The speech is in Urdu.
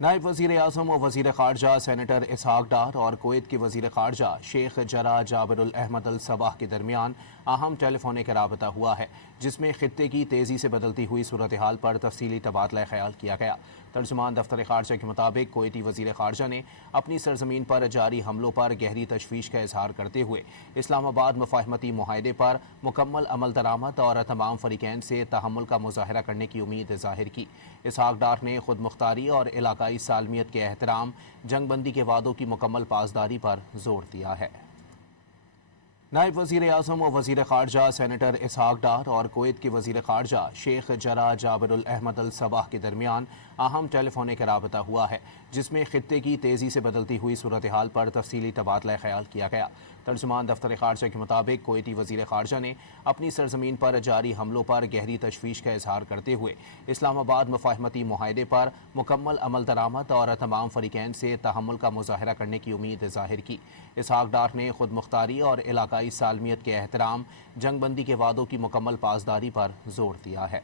نائب وزیر اعظم و وزیر خارجہ سینیٹر اسحاق ڈار اور کویت کے وزیر خارجہ شیخ جرا جابر الاحمد الصباح کے درمیان اہم ٹیلی فونک رابطہ ہوا ہے، جس میں خطے کی تیزی سے بدلتی ہوئی صورتحال پر تفصیلی تبادلہ خیال کیا گیا۔ ترجمان دفتر خارجہ کے مطابق کویتی وزیر خارجہ نے اپنی سرزمین پر جاری حملوں پر گہری تشویش کا اظہار کرتے ہوئے اسلام آباد مفاہمتی معاہدے پر مکمل عمل درآمد اور تمام فریقین سے تحمل کا مظاہرہ کرنے کی امید ظاہر کی۔ اسحاق ڈار نے خود مختاری اور علاقائی سالمیت کے احترام، جنگ بندی کے وعدوں کی مکمل پاسداری پر زور دیا ہے۔ نائب وزیر اعظم و وزیر خارجہ سینیٹر اسحاق ڈار اور کویت کے وزیر خارجہ شیخ جرا جابر الاحمد الصباح کے درمیان اہم ٹیلی فونک رابطہ ہوا ہے، جس میں خطے کی تیزی سے بدلتی ہوئی صورتحال پر تفصیلی تبادلہ خیال کیا گیا۔ ترجمان دفتر خارجہ کے مطابق کویتی وزیر خارجہ نے اپنی سرزمین پر جاری حملوں پر گہری تشویش کا اظہار کرتے ہوئے اسلام آباد مفاہمتی معاہدے پر مکمل عمل درآمد اور تمام فریقین سے تحمل کا مظاہرہ کرنے کی امید ظاہر کی۔ اسحاق ڈار نے خود مختاری اور علاقائی سالمیت کے احترام، جنگ بندی کے وعدوں کی مکمل پاسداری پر زور دیا ہے۔